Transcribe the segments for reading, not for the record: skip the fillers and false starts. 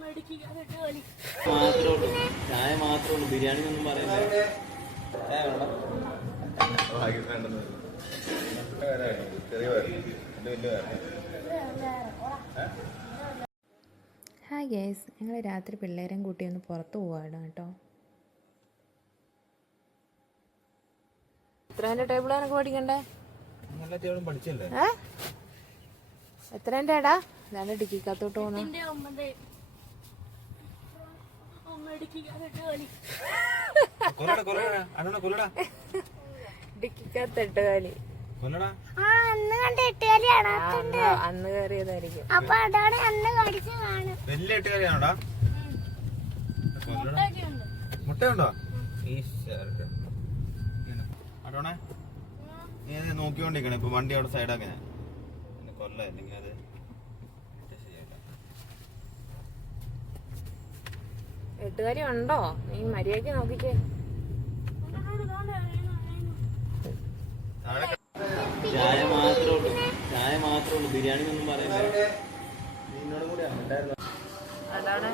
മാത്രമേ ഉള്ളൂ, ചായ മാത്രമേ ഉള്ളൂ, ബിരിയാണി ഒന്നും പറയുന്നത്. ഹായ് ഗേസ്, ഞങ്ങൾ രാത്രി പിള്ളേരെയും കൂട്ടി ഒന്ന് പുറത്ത് പോവാണ് കേട്ടോ. എത്രേൻ്റെ ടേബിളാണൊക്കെ പഠിക്കണ്ടേ? എത്രേൻ്റെ ഏടാ? ഇതാണ് ഡിക്കിക്കകത്തോട്ട് പോകുന്നത്. ഡിക്കിക്കകത്ത് 8 കാലി. അന്ന് കയറിയതായിരിക്കും. മുട്ടയുണ്ടോ? നീ അത് നോക്കിക്കൊണ്ടിരിക്കണേ. ഇപ്പൊ വണ്ടി അവിടെ സൈഡാക്കാൻ കൊല്ല, അല്ലെങ്കിൽ അത് എട്ടുകാരി ഉണ്ടോ? നീ മര്യാദക്ക് നോക്കിക്കേ. ചായ മാത്രമേ ഉള്ളൂ, ചായ മാത്രമേ ഉള്ളൂ, ബിരിയാണി ഒന്നും പറയുന്നത്. അതാണ്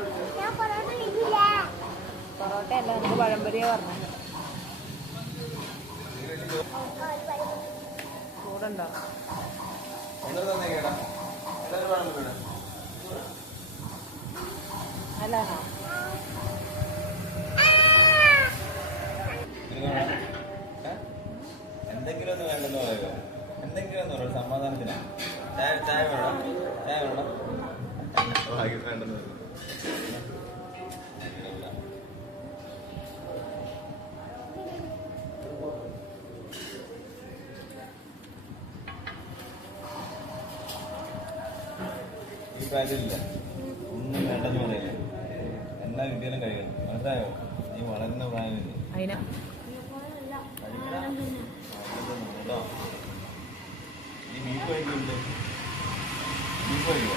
പൊറോട്ട അല്ല, നമുക്ക് പഴംപൊരിയാ പറഞ്ഞത്. ചൂടുണ്ടോ? അല്ലാണോ? എന്തെങ്കിലും ഒന്ന് വേണ്ടെന്ന് പറയുക, എന്തെങ്കിലും ഒന്ന് പറയുക, സമാധാനത്തിന്. ചായ വേണം, ചായ വേണം, വേണ്ടെന്ന് പറയും. ഈ പ്രായത്തിലില്ല, ഒന്നും വേണ്ടെന്ന് പറയില്ല, എല്ലാ കിട്ടിയാലും കഴിയണം. മനസ്സിലായോ? നീ വളരുന്ന പ്രായമല്ലേ. അതിനാ ഈ ബീഫ് കഴിക്കുന്നുണ്ട്, ബീഫ് കഴിക്കുക.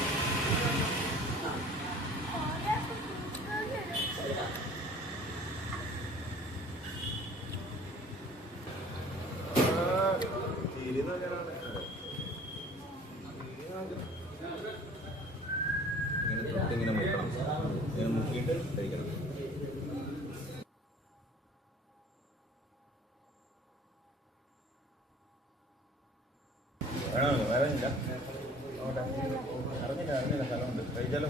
ഇങ്ങനെ തൊട്ടിങ്ങനെ മുക്കണം, ഇങ്ങനെ മുക്കിയിട്ട് കഴിക്കണം. അറിഞ്ഞില്ല സ്ഥലമുണ്ട്, കഴിച്ചാലോ?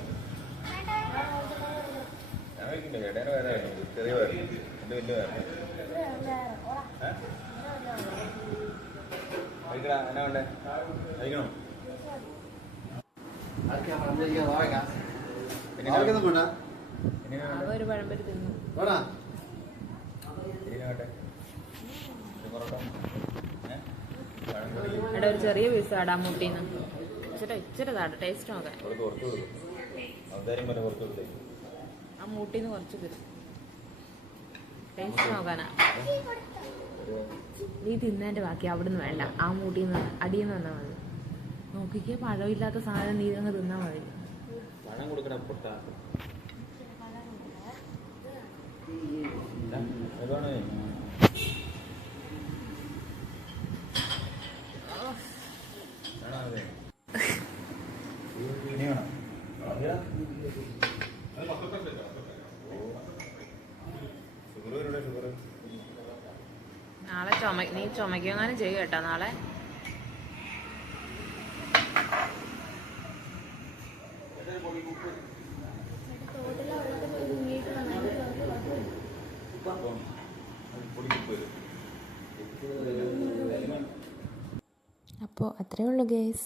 ഞാൻ കഴിക്കില്ല, ചേട്ടേനെ വേറെ ചെറിയ വേറെ എൻ്റെ വലിയ വേറെ കഴിക്കടാ. എന്നാ വേണ്ടേ? കഴിക്കണോ? ഒരു പഴംപൊരി തിന്നു. അവിടെ ഒരു ചെറിയ പീസ് ആടാ മുട്ടീന്ന് ഇച്ചിരി താട ടേസ്റ്റ് നോക്കാൻ. ആ മൂട്ടീന്ന് കുറച്ച് തരും, ടേസ്റ്റ് നോക്കാനാ. നീ തിന്നതിന്റെ ബാക്കി അവിടുന്ന് വേണ്ട, ആ മൂട്ടീന്ന് അടിയെന്ന് വന്നാൽ മതി. നോക്കിക്കേ, പഴമില്ലാത്ത സാധനം നീ അങ്ങ് തിന്നാ മതി. പണം കൊടുക്കണം. പൊട്ട നാളെ നീ ചുമക്കെങ്ങാനും ചെയ്യും കേട്ടോ. നാളെ അപ്പോൾ അത്രയേ ഉള്ളൂ ഗേസ്.